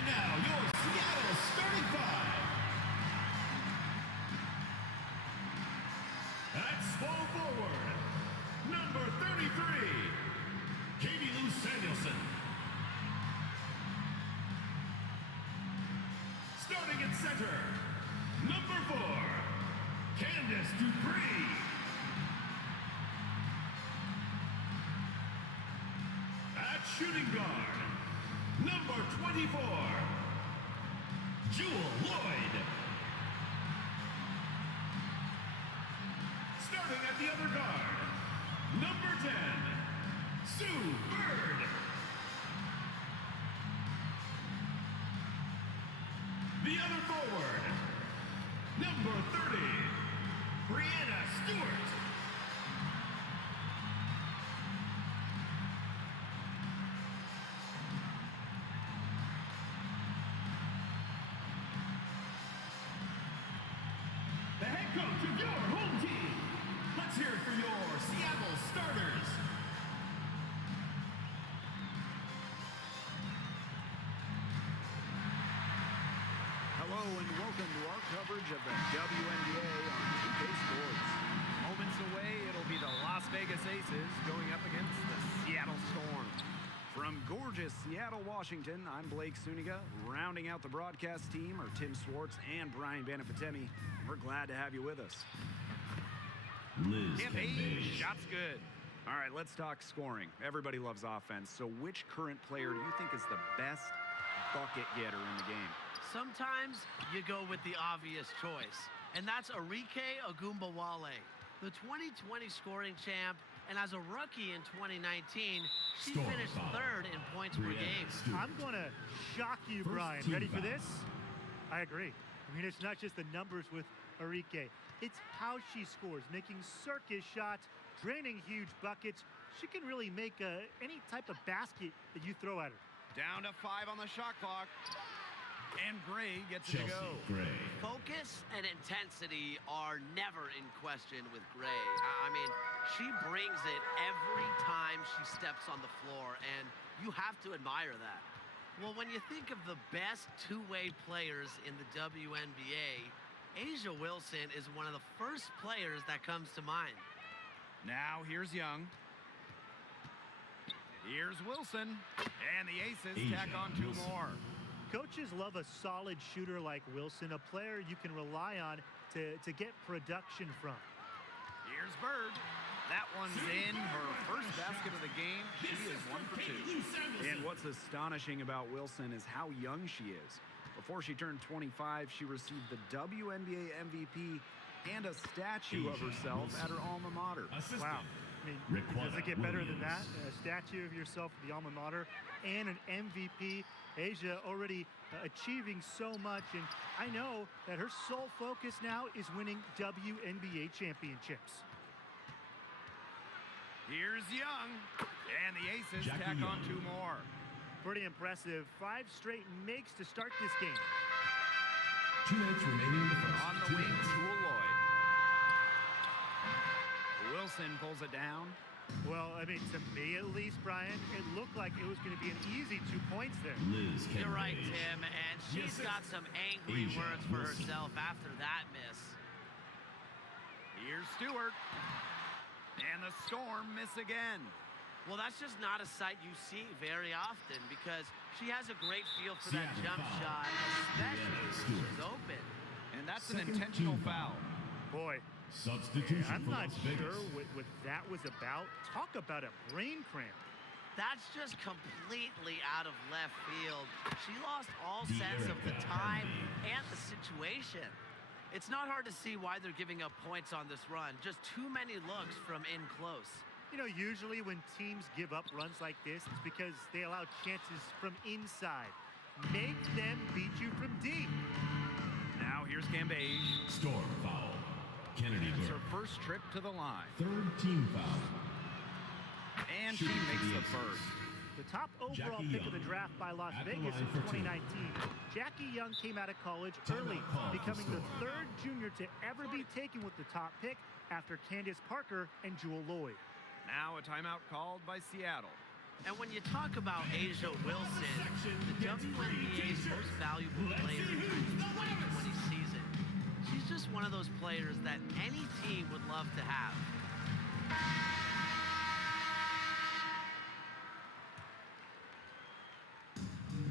And now your Seattle starting five. At small forward, number 33, Katie Lou Samuelson. Starting at center, number 4, Candice Dupree. At shooting guard, number 24, Jewel Lloyd. Starting at the other guard, number 10, Sue Bird. The other forward, number 30, Brianna Stewart. The head coach of your home team. Let's hear it for your Seattle starters. Hello and welcome to our coverage of the WNBA on 2K Sports. Moments away, it'll be the Las Vegas Aces going up against the Seattle Storm. From gorgeous Seattle, Washington, I'm Blake Suniga. Rounding out the broadcast team are Tim Swartz and Brian Banafitemi. We're glad to have you with us. Campaign, shots good. All right, let's talk scoring. Everybody loves offense, so which current player do you think is the best bucket getter in the game? Sometimes you go with the obvious choice, and that's Arike Ogunbowale, the 2020 scoring champ, and as a rookie in 2019, she finished third in points per game. I'm going to shock you, Brian. Ready for this? I agree. I mean, it's not just the numbers with Arike. It's how she scores, making circus shots, draining huge buckets. She can really make any type of basket that you throw at her. Down to 5 on the shot clock. And Gray gets it to go. Gray. Focus and intensity are never in question with Gray. I mean, she brings it every time she steps on the floor, and you have to admire that. Well, when you think of the best two-way players in the WNBA, A'ja Wilson is one of the first players that comes to mind. Now here's Young. Here's Wilson. And the Aces tack on 2 more. Coaches love a solid shooter like Wilson, a player you can rely on to get production from. Here's Bird. That one's in. Her first basket of the game. She is 1 for 2. And what's astonishing about Wilson is how young she is. Before she turned 25, she received the WNBA MVP and a statue of herself at her alma mater. Wow. I mean, does it get better than that? A statue of yourself at the alma mater and an MVP. A'ja already achieving so much, and I know that her sole focus now is winning WNBA championships. Here's Young, and the Aces tack on 2 more. Pretty impressive. 5 straight makes to start this game. 2 minutes remaining in the first. On the wing, Jewel Lloyd. Wilson pulls it down. Well, I mean, to me at least, Brian, it looked like it was going to be an easy 2 points there. You're right, Tim, and she's got some angry words for herself after that miss. Here's Stewart. And the Storm miss again. Well, that's just not a sight you see very often because she has a great feel for that jump shot, especially when she's open. And that's an intentional foul. Boy, Substitution. I'm not sure what that was about. Talk about a brain cramp. That's just completely out of left field. She lost all sense of the time and the situation. It's not hard to see why they're giving up points on this run. Just too many looks from in close. You know, usually when teams give up runs like this, it's because they allow chances from inside. Make them beat you from deep. Now here's Cambage. Storm foul. Kennedy It's Burke. her first trip to the line. 3rd team foul. And she makes the first. The top overall pick of the draft by Las Vegas in 2019. Jackie Young came out of college early, becoming the 3rd junior to ever be taken with the top pick after Candace Parker and Jewel Lloyd. Now a timeout called by Seattle. And when you talk about Asia Wilson, the WNBA's most valuable player in the 2020 season, she's just one of those players that any team would love to have.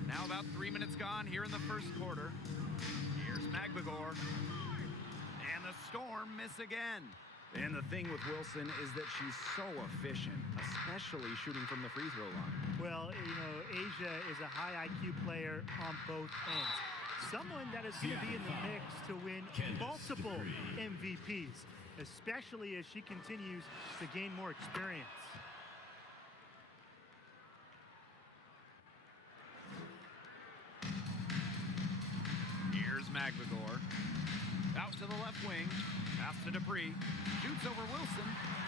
Now about 3 minutes gone here in the first quarter. Here's McGregor. And the Storm miss again. And the thing with Wilson is that she's so efficient, especially shooting from the free throw line. Well, you know, Asia is a high IQ player on both ends. Someone that is going to be in the mix to win multiple MVPs, especially as she continues to gain more experience. Here's McGregor. Out to the left wing. Pass to Dupree. Shoots over Wilson.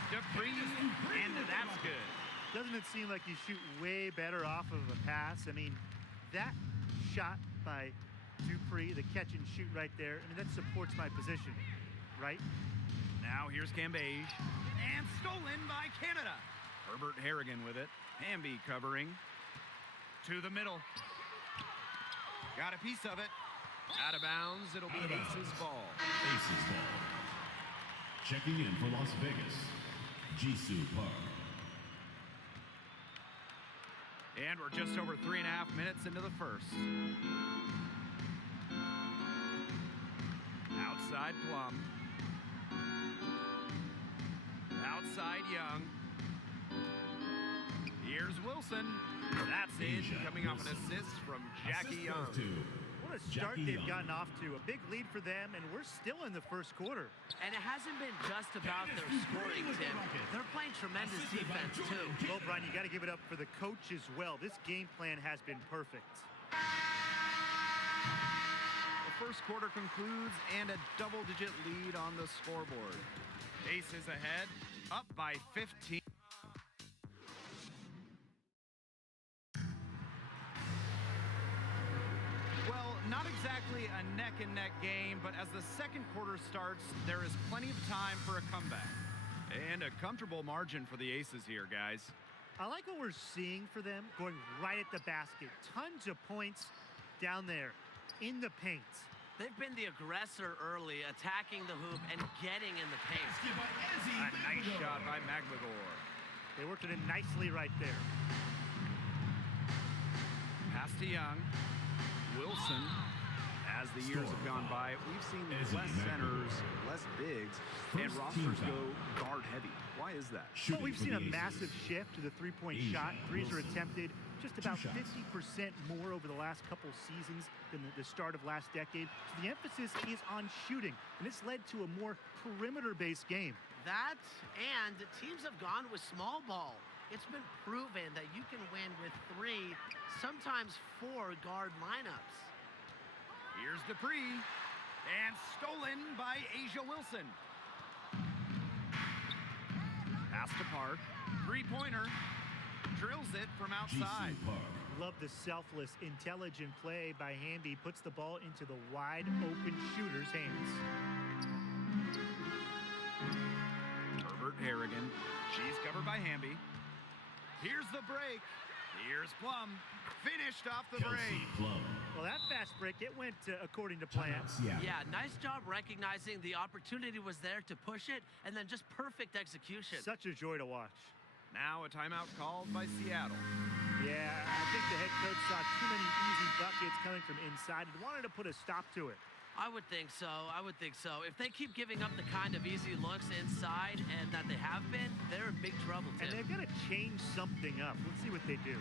Dupree, and that's good. Doesn't it seem like you shoot way better off of a pass? I mean, that shot by Dupree, the catch and shoot right there, I mean, that supports my position, right? Now here's Cambage. And stolen by Canada. Herbert Harrigan with it. Hamby covering. To the middle. Got a piece of it. Out of bounds, it'll be Aces ball. Aces ball. Checking in for Las Vegas, Jisoo Park. And we're just over 3.5 minutes into the first. Outside Plum. Outside Young. Here's Wilson. That's in, coming off an assist from Jackie Young. What a start they've gotten off to. A big lead for them, and we're still in the first quarter. And it hasn't been just about their scoring, Tim. They're playing tremendous defense, too. Well, Brian, you got to give it up for the coach as well. This game plan has been perfect. The first quarter concludes, and a double-digit lead on the scoreboard. Aces ahead, up by 15. Well, not exactly a neck-and-neck game, but as the second quarter starts, there is plenty of time for a comeback. And a comfortable margin for the Aces here, guys. I like what we're seeing for them, going right at the basket. Tons of points down there in the paint. They've been the aggressor early, attacking the hoop and getting in the paint. A nice shot by McGregor. They worked it in nicely right there. Pass to Young. Wilson. As the years have gone by, we've seen less centers, less bigs, and rosters go guard heavy. Why is that? Well, we've seen a massive shift to the three-point shot. Threes are attempted just about 50% more over the last couple seasons than the start of last decade. So the emphasis is on shooting, and it's led to a more perimeter-based game. That, and teams have gone with small ball. It's been proven that you can win with 3, sometimes 4 guard lineups. Here's Dupree, and stolen by Asia Wilson. Pass to Park, three-pointer, drills it from outside. Love the selfless, intelligent play by Hamby. Puts the ball into the wide-open shooter's hands. Herbert Harrigan, she's covered by Hamby. Here's the break. Here's Plum, finished off the break. Well, that fast break, it went according to plan. Yeah, nice job recognizing the opportunity was there to push it, and then just perfect execution. Such a joy to watch. Now a timeout called by Seattle. Yeah, I think the head coach saw too many easy buckets coming from inside and wanted to put a stop to it. I would think so. I would think so. If they keep giving up the kind of easy looks inside and that they have been, they're in big trouble, Tim. And they've got to change something up. Let's see what they do.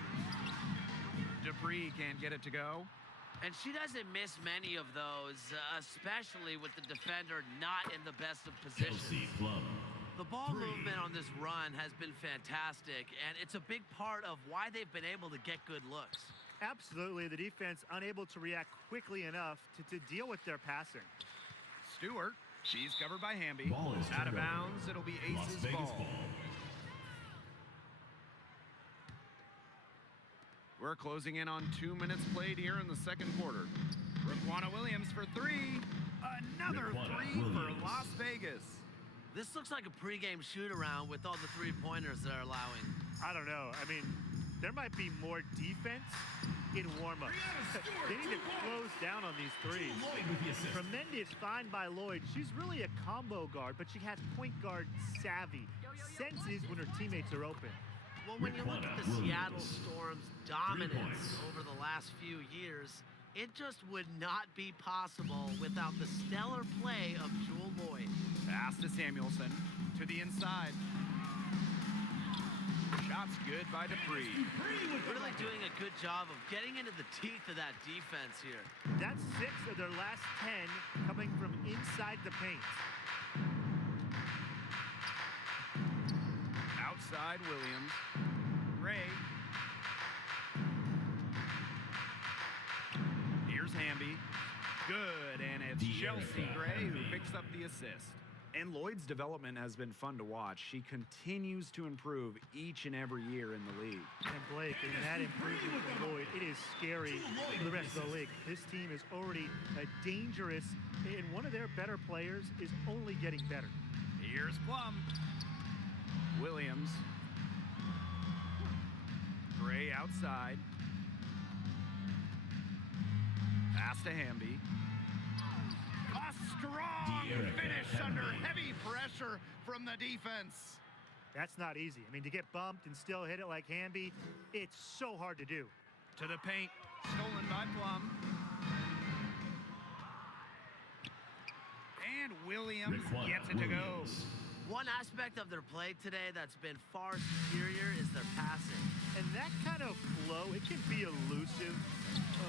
Dupree can't get it to go. And she doesn't miss many of those, especially with the defender not in the best of positions. The ball movement on this run has been fantastic, and it's a big part of why they've been able to get good looks. Absolutely. The defense unable to react quickly enough to deal with their passing. Stewart, she's covered by Hamby. Out of bounds, it'll be Aces ball. We're closing in on 2 minutes played here in the second quarter. Raquana Williams for 3. Another 3 for Las Vegas. This looks like a pregame shoot-around with all the three-pointers they're allowing. I don't know. I mean, there might be more defense in warm-up. They need to close down on these threes. Lloyd with the assist. Tremendous find by Lloyd. She's really a combo guard, but she has point guard savvy. Senses when her teammates are open. Well, when you look at the Seattle Storm's dominance over the last few years, it just would not be possible without the stellar play of Jewel Lloyd. Pass to Samuelson. To the inside. Shot's good by Dupree. Really doing a good job of getting into the teeth of that defense here. That's 6 of their last 10 coming from inside the paint. Outside Williams. Gray. Here's Hamby. Good, and it's Chelsea Gray who picks up the assist. And Lloyd's development has been fun to watch. She continues to improve each and every year in the league. And Blake, and that improvement from Lloyd, it is scary for the rest of the league. This team is already dangerous, and one of their better players is only getting better. Here's Plum. Williams. Gray outside. Pass to Hamby. A strong finish under heavy pressure from the defense. That's not easy. I mean, to get bumped and still hit it like Hamby, it's so hard to do. To the paint. Stolen by Plum. And Williams gets it to go. One aspect of their play today that's been far superior is their passing. And that kind of flow, it can be elusive,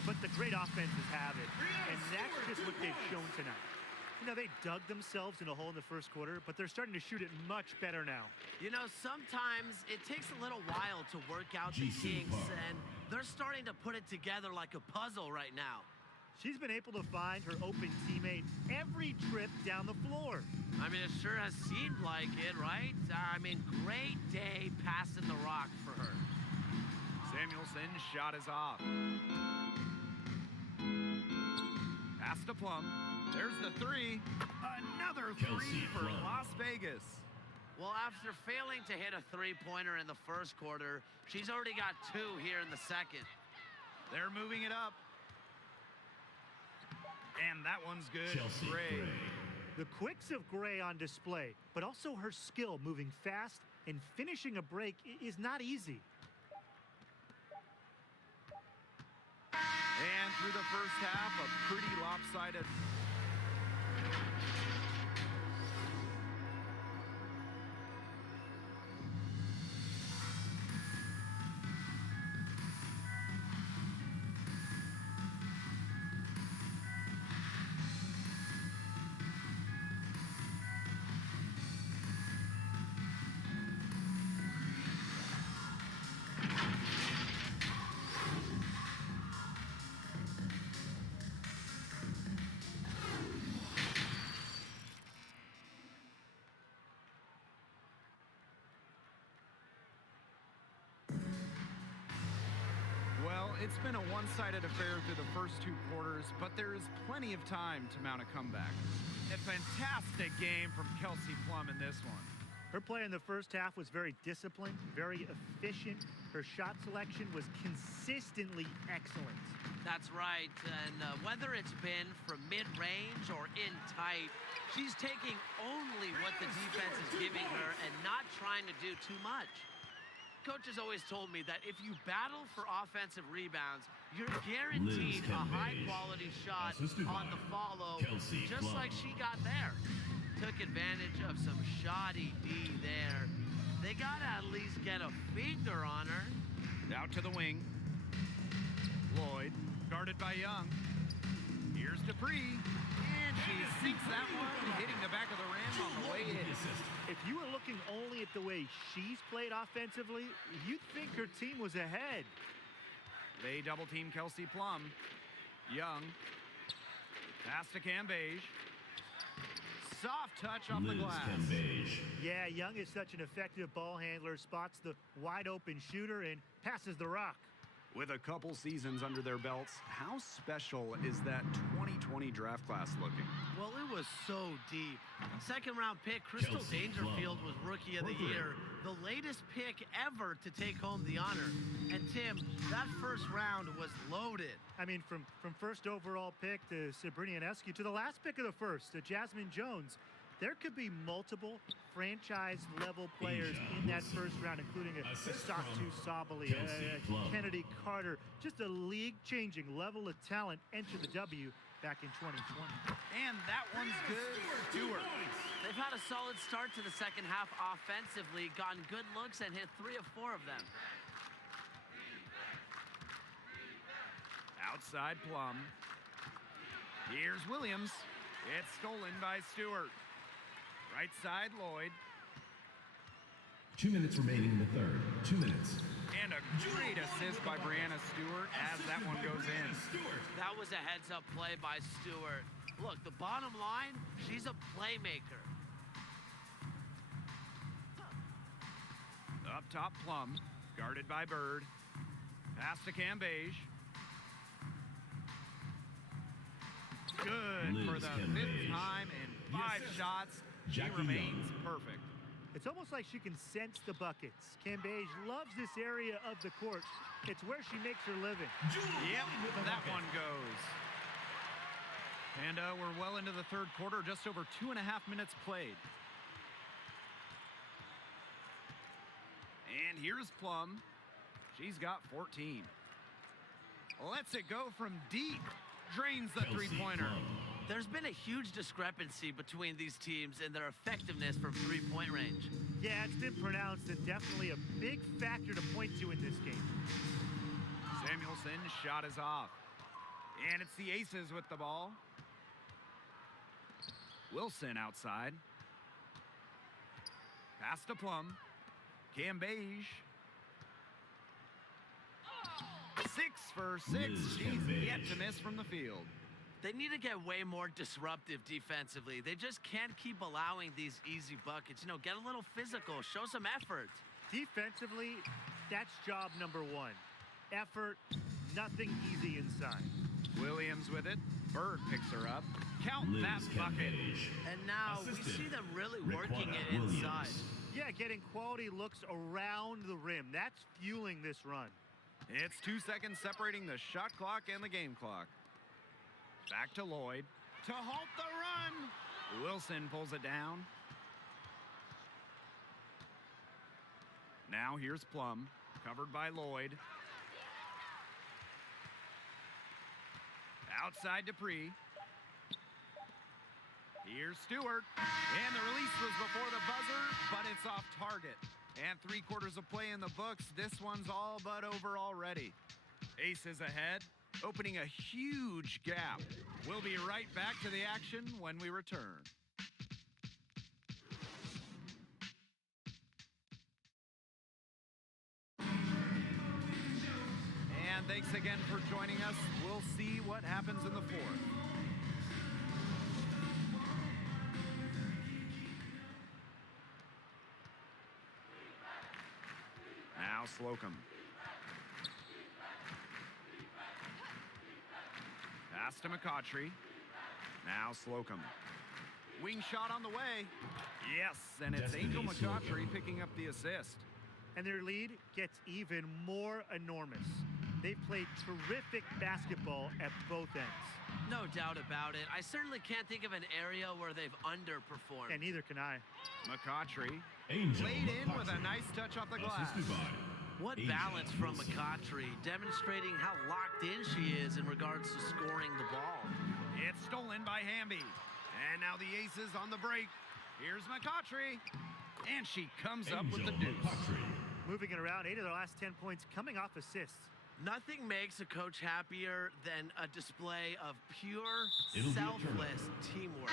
but the great offenses have it. And that's just what they've shown tonight. You know, they dug themselves in a hole in the first quarter, but they're starting to shoot it much better now. You know, sometimes it takes a little while to work out the kinks, and they're starting to put it together like a puzzle right now. She's been able to find her open teammate every trip down the floor. I mean, it sure has seemed like it, right? I mean, great day passing the rock for her. Samuelson's shot is off. Pass to Plum. There's the three. Another three for Las Vegas. Well, after failing to hit a three-pointer in the first quarter, she's already got 2 here in the second. They're moving it up. And that one's good. Gray. The quicks of Gray on display, but also her skill moving fast and finishing a break is not easy. And through the first half, a pretty lopsided. It's been a one-sided affair through the first 2 quarters, but there is plenty of time to mount a comeback. A fantastic game from Kelsey Plum in this one. Her play in the first half was very disciplined, very efficient. Her shot selection was consistently excellent. That's right, and whether it's been from mid-range or in tight, she's taking only what the defense is giving her and not trying to do too much. Coach has always told me that if you battle for offensive rebounds, you're guaranteed a high-quality shot on the follow, just like she got there. Took advantage of some shoddy D there. They got to at least get a finger on her. Out to the wing. Lloyd, guarded by Young. Here's Dupree. And she sinks that one, hitting the back of the rim on the way in. If you were looking only at the way she's played offensively, you'd think her team was ahead. They double-team Kelsey Plum. Young. Pass to Cambage. Soft touch off the glass. Yeah, Young is such an effective ball handler, spots the wide-open shooter, and passes the rock. With a couple seasons under their belts, how special is that 2020 draft class looking? Well, it was so deep. Second-round pick Crystal Dangerfield was Rookie of the Year. the latest pick ever to take home the honor. And Tim, that first round was loaded. I mean, from first overall pick to Sabrina Ionescu to the last pick of the first, to Jasmine Jones, there could be multiple franchise-level players in that first round, including a Satu Sabali, Kennedy Carter. Just a league-changing level of talent enter the W back in 2020. And that one's good. Stewart. They've had a solid start to the second half offensively, gotten good looks and hit 3 of 4 of them. Outside Plum. Here's Williams. It's stolen by Stewart. Right side Lloyd. 2 minutes remaining in the third. 2 minutes. And a great assist by Brianna Stewart as that one goes in. That was a heads-up play by Stewart. Look, the bottom line, she's a playmaker. Up top Plum, guarded by Bird. Pass to Cambage. Good for the fifth time in 5 shots. She remains perfect. It's almost like she can sense the buckets. Cambage loves this area of the court. It's where she makes her living. Yep, that one goes. And we're well into the third quarter, just over 2.5 minutes played. And here's Plum. She's got 14. Lets it go from deep. Drains the three-pointer. There's been a huge discrepancy between these teams in their effectiveness from three-point range. Yeah, it's been pronounced and definitely a big factor to point to in this game. Samuelson's shot is off. And it's the Aces with the ball. Wilson outside. Pass to Plum. Cambage. 6 for 6. She's yet to miss from the field. They need to get way more disruptive defensively. They just can't keep allowing these easy buckets. You know, get a little physical, show some effort. Defensively, that's job number 1. Effort, nothing easy inside. Williams with it. Bird picks her up. Count that bucket. And now we see them really working it inside. Yeah, getting quality looks around the rim. That's fueling this run. It's 2 seconds separating the shot clock and the game clock. Back to Lloyd. To halt the run. Wilson pulls it down. Now here's Plum, covered by Lloyd. Outside Dupree. Here's Stewart. And the release was before the buzzer, but it's off target. And 3/4 of play in the books. This one's all but over already. Aces ahead, opening a huge gap. We'll be right back to the action when we return. And thanks again for joining us. We'll see what happens in the fourth. Now Slocum. Pass to McCautry. Now Slocum. Wing shot on the way. Yes, and it's Angel McCautry picking up the assist. And their lead gets even more enormous. They've played terrific basketball at both ends. No doubt about it. I certainly can't think of an area where they've underperformed. And neither can I. McCautry laid in with a nice touch off the glass. What balance from McCautry, demonstrating how locked in she is in regards to scoring the ball. It's stolen by Hamby. And now the Aces on the break. Here's McCautry. And she comes up with the deuce. Moving it around, 8 of their last 10 points coming off assists. Nothing makes a coach happier than a display of pure, selfless teamwork.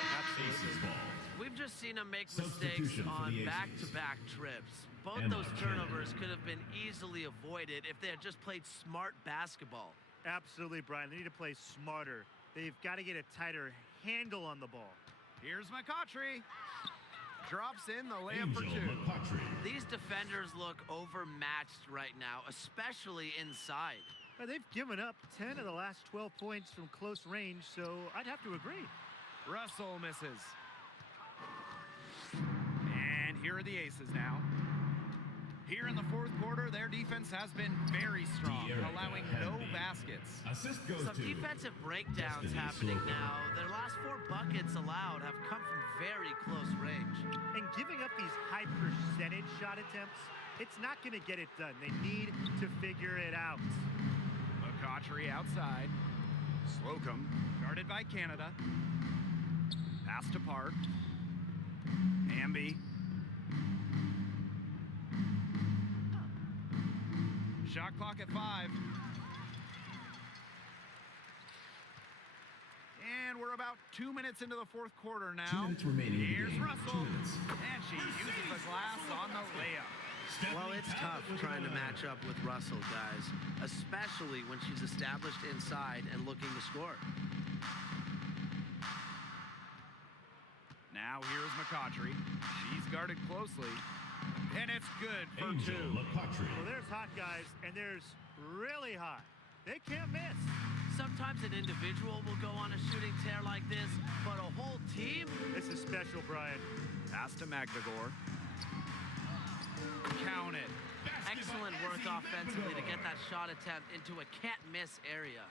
We've just seen him make mistakes on back-to-back trips. Both those turnovers could have been easily avoided if they had just played smart basketball. Absolutely, Brian. They need to play smarter. They've got to get a tighter handle on the ball. Here's McCautry. Drops in the layup for 2. These defenders look overmatched right now, especially inside. They've given up 10 of the last 12 points from close range, so I'd have to agree. Russell misses. And here are the Aces now. Here in the fourth quarter, their defense has been very strong, allowing no baskets. Assist goes Some to defensive breakdowns Destiny happening Silver. now. Their last 4 buckets allowed have come from very close range. And giving up these high percentage shot attempts, it's not going to get it done. They need to figure it out. McCautry outside. Slocum, guarded by Canada. Pass to Park. Amby. Shot clock at 5. And we're about 2 minutes into the fourth quarter 2 now. minutes remaining. Here's in the game. Russell. 2 minutes. And she uses the glass on the layup. Well, it's tough trying to match up with Russell, guys, especially when she's established inside and looking to score. Now here's McCautry. She's guarded closely. And it's good for Angel 2. McCautry. Well, there's hot guys, and there's really hot. They can't miss. Sometimes an individual will go on a shooting tear like this, but a whole team? This is special, Brian. Pass to Magdagor. Count it. Excellent work offensively to get that shot attempt into a can't-miss area.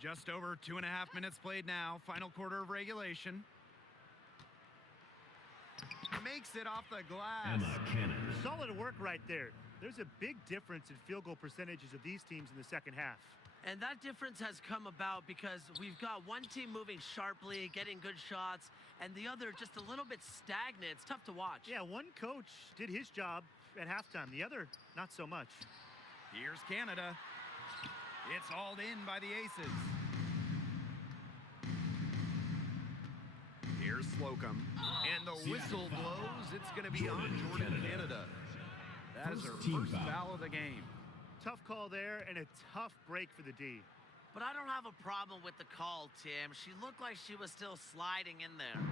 Just over 2.5 minutes played now. Final quarter of regulation. Makes it off the glass. Emma Cannon. Solid work right there. There's a big difference in field goal percentages of these teams in the second half. And that difference has come about because we've got one team moving sharply, getting good shots, and the other just a little bit stagnant. It's tough to watch. Yeah, one coach did his job at halftime. The other, not so much. Here's Canada. It's hauled in by the Aces. Here's Slocum. And the whistle blows. It's going to be on Jordan Canada. That is her First team first foul. foul of the game. Tough call there and a tough break for the D. But I don't have a problem with the call, Tim. She looked like she was still sliding in there.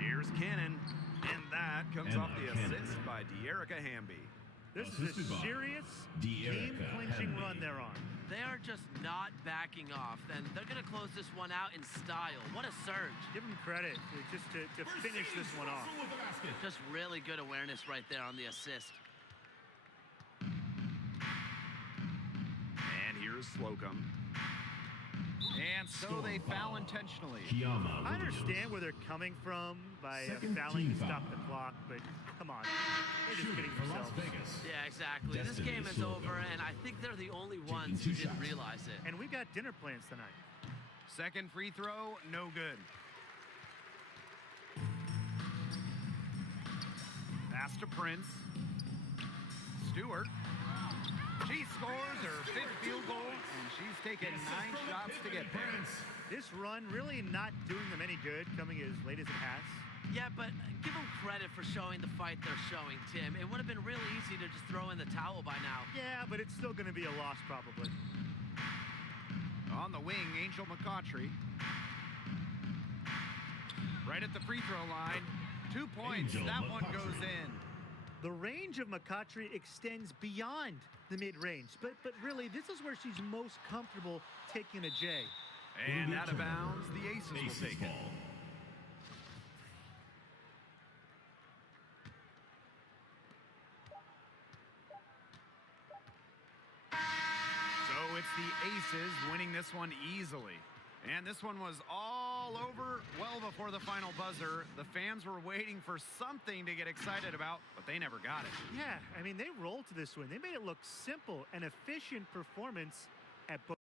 Here's Cannon. And that comes Emma off the Cannon. assist by De'Erica Hamby. This is Assisted a by serious De'Erica game-clinching Hamby. run they're on. They are just not backing off, and they're going to close this one out in style. What a surge. Give them credit just to finish this one off. Russell with the basket. Just really good awareness right there on the assist. And here's Slocum. And so Score they foul foul. intentionally. Kiama I Williams. understand where they're coming from by Second fouling team to stop foul. the clock, but come on. They're just Shooting kidding for Las themselves. Vegas. Yeah, exactly. This Destiny game is Silver. over, and I think they're the only Taking ones 2 who didn't shots. realize it. And we've got dinner plans tonight. Second free throw, no good. Pass to Prince. Stewart. She scores her 5th field goal, and she's taken 9 shots to get there. This run really not doing them any good, coming as late as it has. Yeah, but give them credit for showing the fight they're showing, Tim. It would have been really easy to just throw in the towel by now. Yeah, but it's still going to be a loss probably. On the wing, Angel McCautry. Right at the free throw line. 2 points. Angel That one McCautry. goes in. The range of McCautry extends beyond the mid-range, but really, this is where she's most comfortable taking a J. And It'll be out of turnover. bounds, the Aces will Aces take it. ball. So it's the Aces winning this one easily. And this one was all over well before the final buzzer. The fans were waiting for something to get excited about, but they never got it. Yeah, I mean, they rolled to this win. They made it look simple, an efficient performance at both.